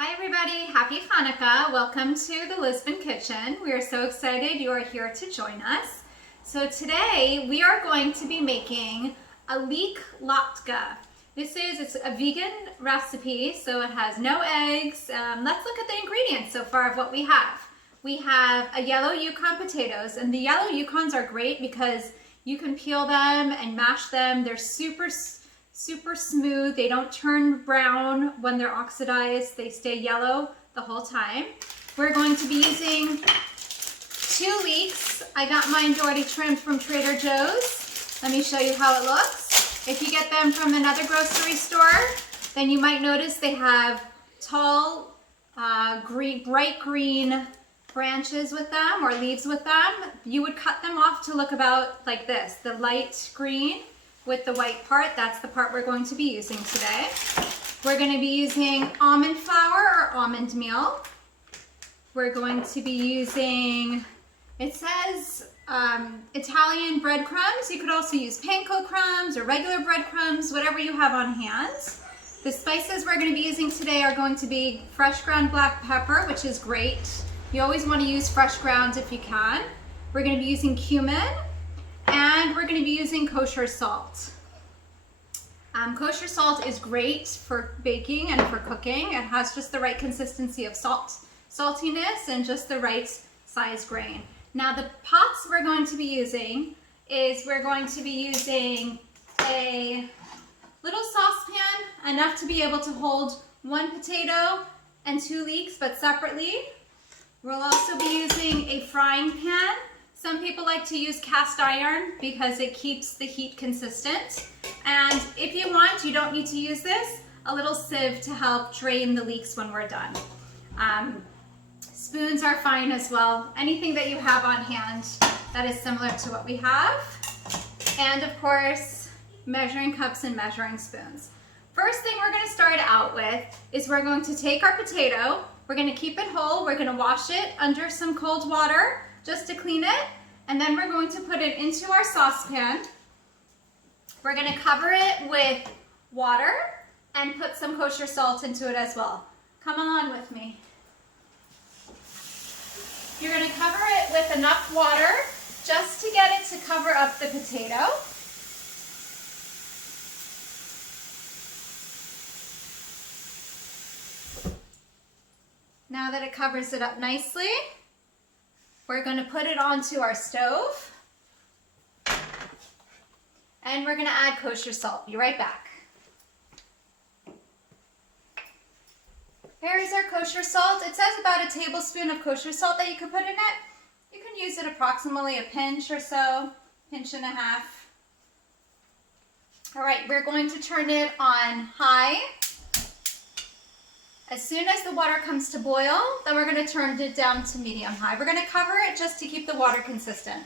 Hi everybody, happy Hanukkah. Welcome to the Lisbon Kitchen. We are so excited you are here to join us. So today we are going to be making a leek latke. It's a vegan recipe, so it has no eggs. Let's look at the ingredients so far of what we have. We have a yellow UKON potatoes, and the yellow UKONs are great because you can peel them and mash them. They're super smooth. They don't turn brown when they're oxidized. They stay yellow the whole time. We're going to be using 2 leeks. I got mine already trimmed from Trader Joe's. Let me show you how it looks. If you get them from another grocery store, then you might notice they have tall, bright green branches with them or leaves with them. You would cut them off to look about like this, the light green with the white part. That's the part we're going to be using today. We're going to be using almond flour or almond meal. We're going to be using, it says Italian breadcrumbs. You could also use panko crumbs or regular breadcrumbs, whatever you have on hand. The spices we're going to be using today are going to be fresh ground black pepper, which is great. You always want to use fresh ground if you can. We're going to be using cumin, and we're going to be using kosher salt. Kosher salt is great for baking and for cooking. It has just the right consistency of saltiness, and just the right size grain. Now the pots we're going to be using is we're going to be using a little saucepan, enough to be able to hold 1 potato and 2 leeks, but separately. We'll also be using a frying pan. Some people like to use cast iron because it keeps the heat consistent. And if you want, you don't need to use this, a little sieve to help drain the leeks when we're done. Spoons are fine as well. Anything that you have on hand that is similar to what we have. And of course, measuring cups and measuring spoons. First thing we're gonna start out with is we're going to take our potato, we're gonna keep it whole, we're gonna wash it under some cold water just to clean it, and then we're going to put it into our saucepan. We're going to cover it with water and put some kosher salt into it as well. Come along with me. You're going to cover it with enough water just to get it to cover up the potato. Now that it covers it up nicely, we're going to put it onto our stove, and we're going to add kosher salt. Be right back. Here is our kosher salt. It says about a tablespoon of kosher salt that you can put in it. You can use it approximately a pinch or so, pinch and a half. All right, we're going to turn it on high. As soon as the water comes to boil, then we're going to turn it down to medium-high. We're going to cover it just to keep the water consistent.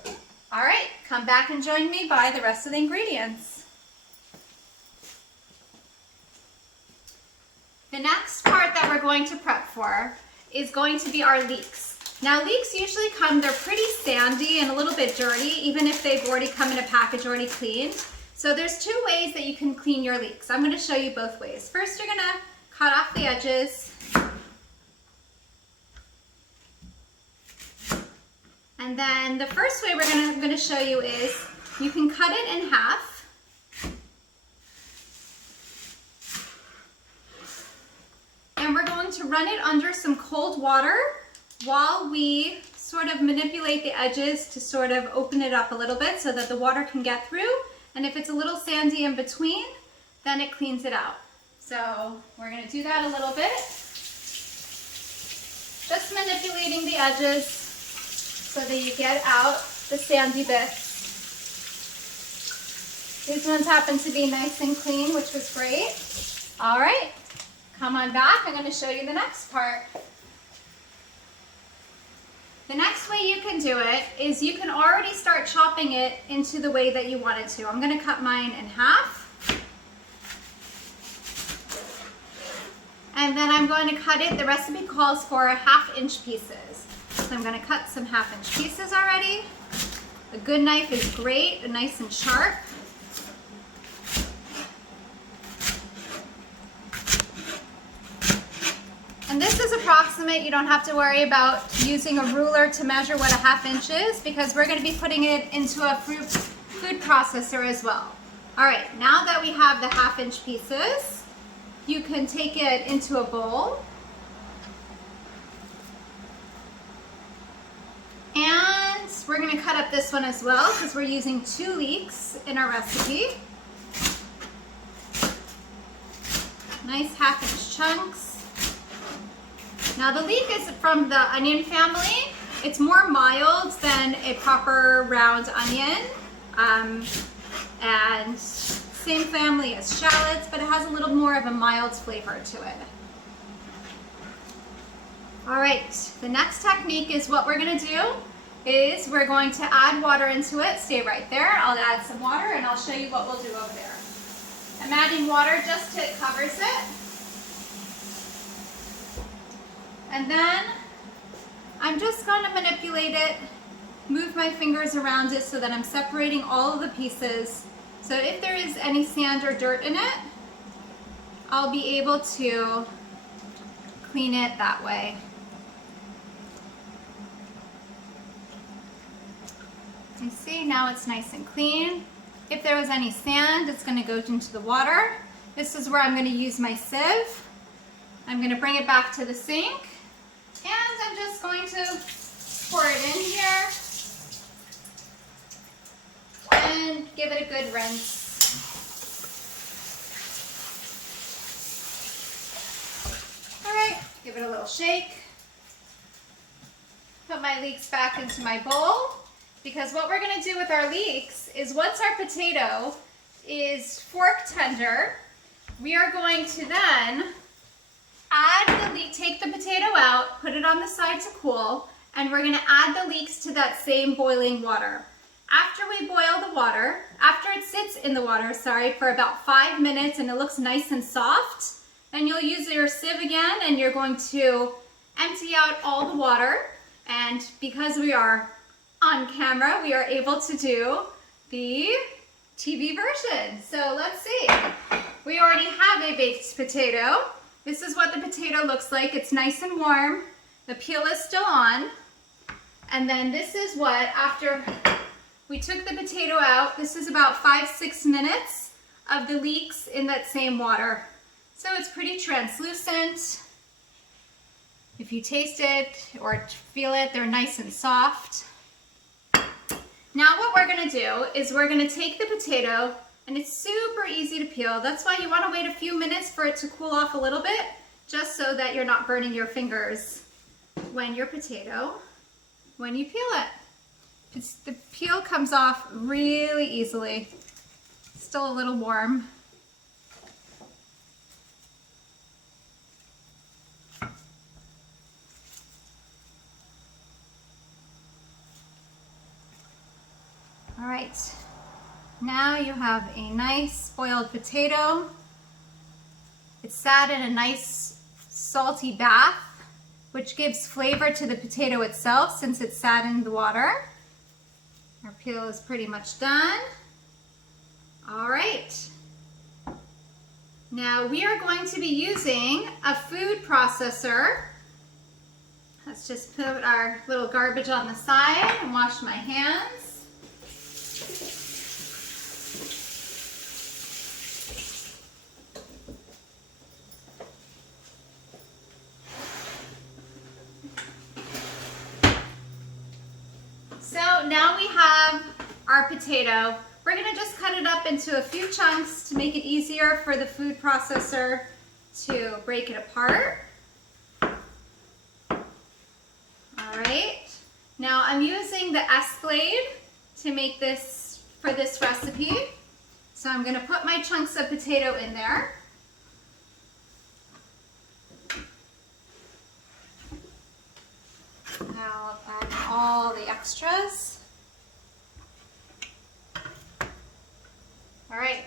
All right, come back and join me by the rest of the ingredients. The next part that we're going to prep for is going to be our leeks. Now leeks usually come, they're pretty sandy and a little bit dirty, even if they've already come in a package already cleaned. So there's 2 ways that you can clean your leeks. I'm going to show you both ways. First, you're going to cut off the edges. And then the first way I'm going to show you is you can cut it in half. And we're going to run it under some cold water while we sort of manipulate the edges to sort of open it up a little bit so that the water can get through. And if it's a little sandy in between, then it cleans it out. So we're going to do that a little bit. Just manipulating the edges so that you get out the sandy bits. These ones happen to be nice and clean, which was great. All right, come on back. I'm going to show you the next part. The next way you can do it is you can already start chopping it into the way that you want it to. I'm going to cut mine in half. And then I'm going to cut it, the recipe calls for 1/2-inch pieces. So I'm going to cut some 1/2-inch pieces already. A good knife is great, nice and sharp. approximate. You don't have to worry about using a ruler to measure what a 1/2 inch is, because we're going to be putting it into a food processor as well. All right, now that we have the 1/2 inch pieces, you can take it into a bowl. And we're going to cut up this one as well, because we're using 2 leeks in our recipe. Nice 1/2 inch chunks. Now the leek is from the onion family. It's more mild than a proper round onion. And same family as shallots, but it has a little more of a mild flavor to it. All right, the next technique is what we're gonna do is we're going to add water into it. Stay right there. I'll add some water and I'll show you what we'll do over there. I'm adding water just till it covers it. And then I'm just going to manipulate it, move my fingers around it so that I'm separating all of the pieces. So if there is any sand or dirt in it, I'll be able to clean it that way. You see, now it's nice and clean. If there was any sand, it's going to go into the water. This is where I'm going to use my sieve. I'm going to bring it back to the sink. And I'm just going to pour it in here and give it a good rinse. All right, give it a little shake. Put my leeks back into my bowl, because what we're going to do with our leeks is once our potato is fork tender, we are going to then take the potato out, put it on the side to cool, and we're going to add the leeks to that same boiling water. After we boil the water, after it sits in the water, for about 5 minutes and it looks nice and soft, then you'll use your sieve again and you're going to empty out all the water. And because we are on camera, we are able to do the TV version. So let's see. We already have a baked potato. This is what the potato looks like. It's nice and warm. The peel is still on. And then this is what, after we took the potato out, this is about 5-6 minutes of the leeks in that same water. So it's pretty translucent. If you taste it or feel it, they're nice and soft. Now what we're gonna do is we're gonna take the potato, and it's super easy to peel. That's why you want to wait a few minutes for it to cool off a little bit, just so that you're not burning your fingers when you peel it. The peel comes off really easily. Still a little warm. All right. Now you have a nice boiled potato. It's sat in a nice salty bath, which gives flavor to the potato itself since it's sat in the water. Our peel is pretty much done. All right. Now we are going to be using a food processor. Let's just put our little garbage on the side and wash my hands. So now we have our potato. We're going to just cut it up into a few chunks to make it easier for the food processor to break it apart. All right. Now I'm using the S-blade to make this for this recipe. So I'm going to put my chunks of potato in there. Now I'll add all the extras. All right.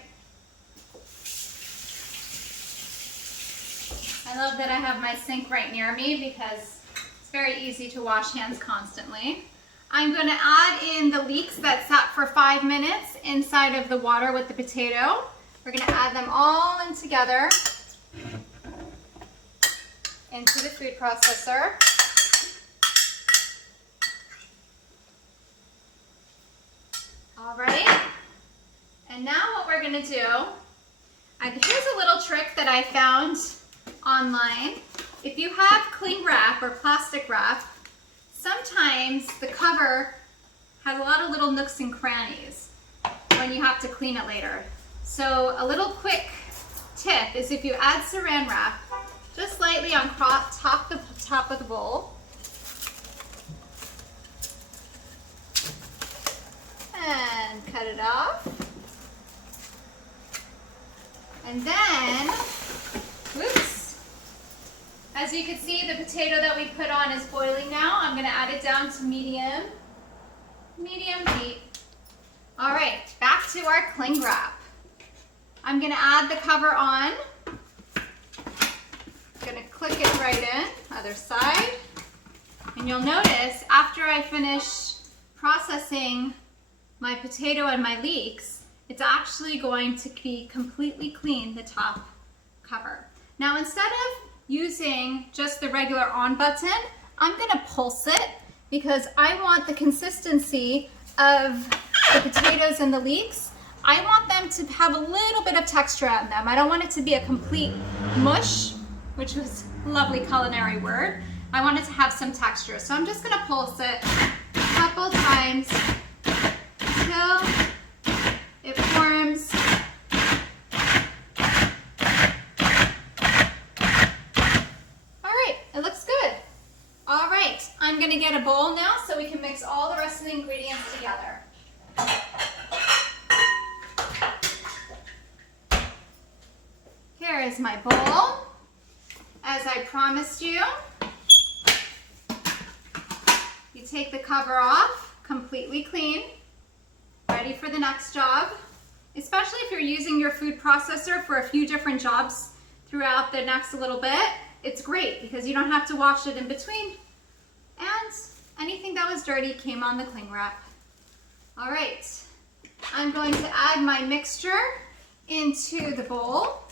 I love that I have my sink right near me because it's very easy to wash hands constantly. I'm going to add in the leeks that sat for 5 minutes inside of the water with the potato. We're going to add them all in together into the food processor. All right, and now what we're gonna do, here's a little trick that I found online. If you have cling wrap or plastic wrap, sometimes the cover has a lot of little nooks and crannies when you have to clean it later. So a little quick tip is if you add saran wrap just lightly on top of the bowl, and cut it off. And then, whoops, as you can see, the potato that we put on is boiling now. I'm gonna add it down to medium heat. All right, back to our cling wrap. I'm gonna add the cover on. Gonna click it right in, other side. And you'll notice after I finish processing my potato and my leeks, it's actually going to be completely clean, the top cover. Now instead of using just the regular on button, I'm gonna pulse it because I want the consistency of the potatoes and the leeks. I want them to have a little bit of texture on them. I don't want it to be a complete mush, which was a lovely culinary word. I want it to have some texture. So I'm just gonna pulse it a couple times until it forms all right. It looks good. All right, I'm gonna get a bowl now so we can mix all the rest of the ingredients together. Here is my bowl. As I promised you, you take the cover off, completely clean, ready for the next job. Especially if you're using your food processor for a few different jobs throughout the next little bit, it's great because you don't have to wash it in between. And anything that was dirty came on the cling wrap. All right, I'm going to add my mixture into the bowl.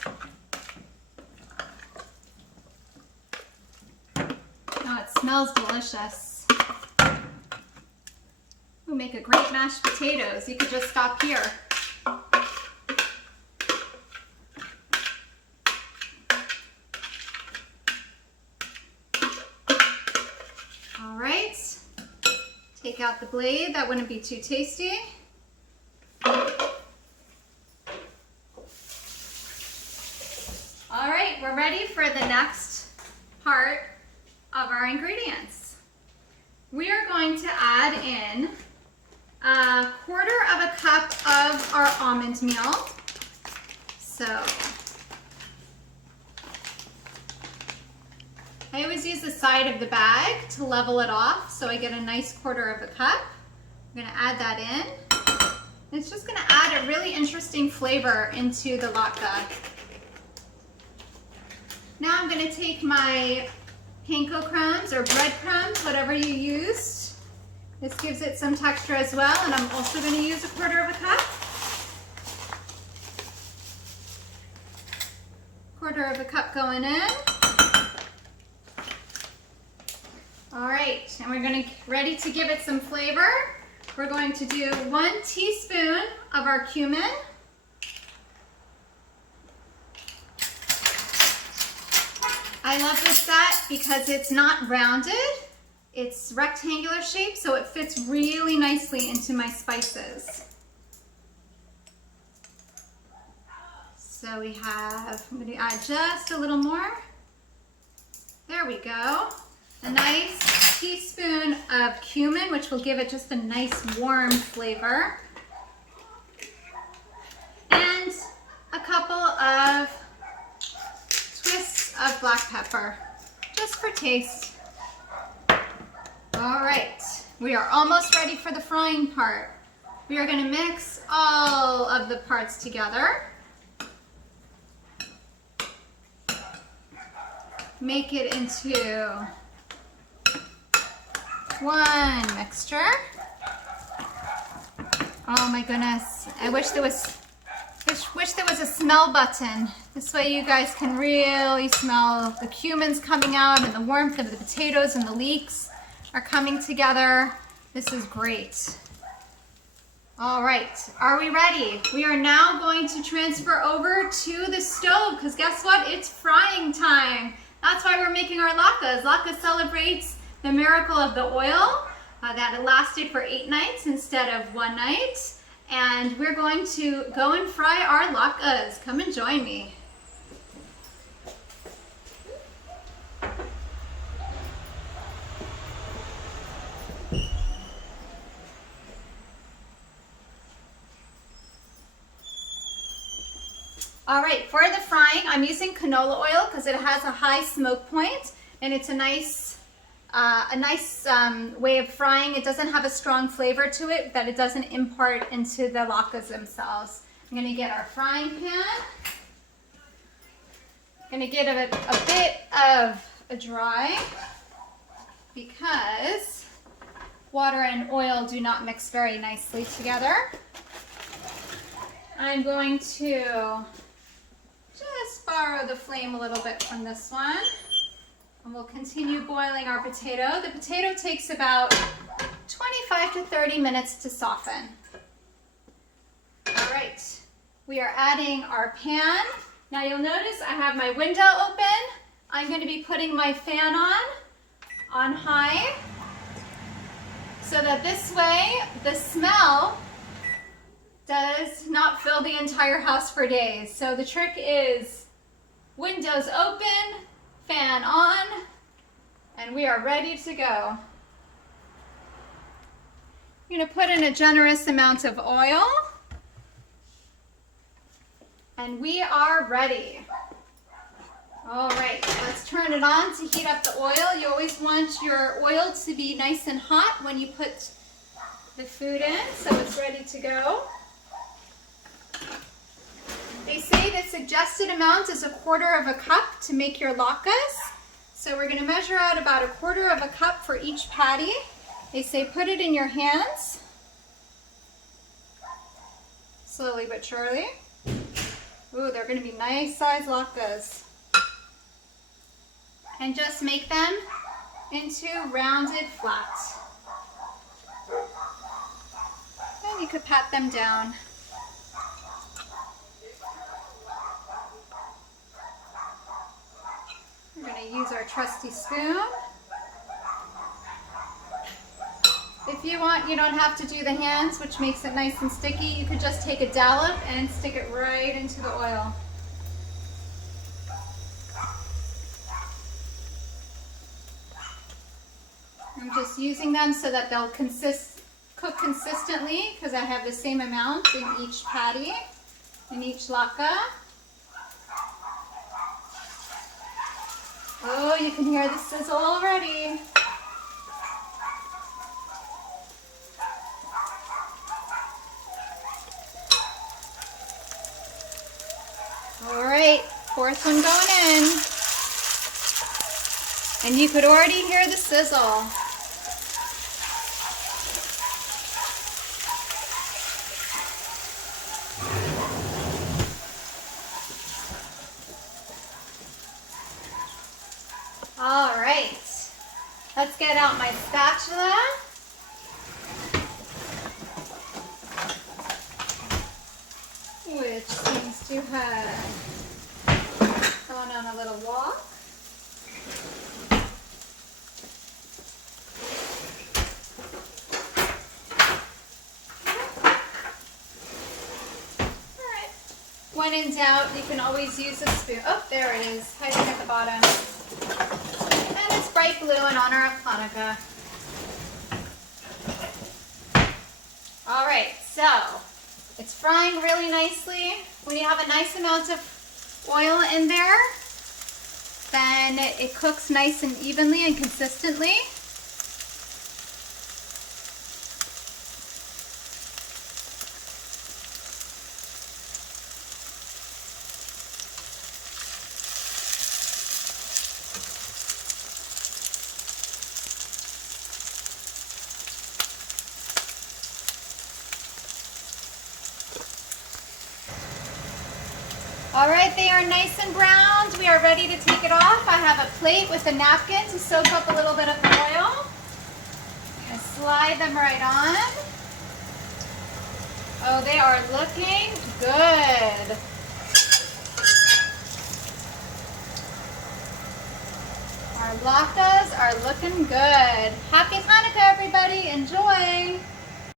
Oh, it smells delicious. We'll make a great mashed potatoes. You could just stop here. All right, take out the blade. That wouldn't be too tasty. All right, we're ready for the next part of our ingredients. We are going to add in a 1/4 cup of our almond meal. So I always use the side of the bag to level it off so I get a nice 1/4 cup. I'm gonna add that in. It's just gonna add a really interesting flavor into the latke. Now I'm gonna take my panko crumbs or breadcrumbs, whatever you used. This gives it some texture as well, and I'm also going to use a 1/4 cup. 1/4 cup going in. All right, and we're going to ready to give it some flavor. We're going to do 1 teaspoon of our cumin. I love this set because it's not rounded, it's rectangular shape, so it fits really nicely into my spices. So we have, I'm going to add just a little more. There we go. A nice teaspoon of cumin, which will give it just a nice warm flavor. And a couple of twists of black pepper, just for taste. All right, we are almost ready for the frying part. We are going to mix all of the parts together. Make it into one mixture. Oh my goodness, I wish there was Wish there was a smell button. This way you guys can really smell the cumins coming out and the warmth of the potatoes and the leeks are coming together. This is great. All right, are we ready? We are now going to transfer over to the stove because guess what? It's frying time. That's why we're making our latkes. Latkes celebrates the miracle of the oil that it lasted for 8 nights instead of 1 night. And we're going to go and fry our latkes. Come and join me. All right, for the frying, I'm using canola oil because it has a high smoke point and it's a nice way of frying. It doesn't have a strong flavor to it that it doesn't impart into the latkes themselves. I'm gonna get our frying pan. I'm gonna get a bit of a dry because water and oil do not mix very nicely together. I'm going to just borrow the flame a little bit from this one. And we'll continue boiling our potato. The potato takes about 25 to 30 minutes to soften. All right, we are adding our pan. Now you'll notice I have my window open. I'm going to be putting my fan on high so that this way the smell does not fill the entire house for days. So the trick is windows open, fan on, and we are ready to go. I'm going to put in a generous amount of oil, and we are ready. All right, let's turn it on to heat up the oil. You always want your oil to be nice and hot when you put the food in, so it's ready to go. They say the suggested amount is 1/4 cup to make your latkes. So we're going to measure out about 1/4 cup for each patty. They say put it in your hands, slowly but surely. Ooh, they're going to be nice sized latkes. And just make them into rounded flats. And you could pat them down. We're going to use our trusty spoon. If you want, you don't have to do the hands, which makes it nice and sticky. You could just take a dollop and stick it right into the oil. I'm just using them so that they'll cook consistently because I have the same amount in each patty, in each latke. Oh, you can hear the sizzle already. All right, 4th one going in. And you could already hear the sizzle. All right, let's get out my spatula. Which seems to have gone on a little walk. All right. When in doubt, you can always use a spoon. Oh, there it is, hiding at the bottom. And it's bright blue in honor of Hanukkah. All right, so it's frying really nicely. When you have a nice amount of oil in there, then it cooks nice and evenly and consistently. All right, they are nice and browned. We are ready to take it off. I have a plate with a napkin to soak up a little bit of oil. And slide them right on. Oh, they are looking good. Our latkes are looking good. Happy Hanukkah, everybody. Enjoy.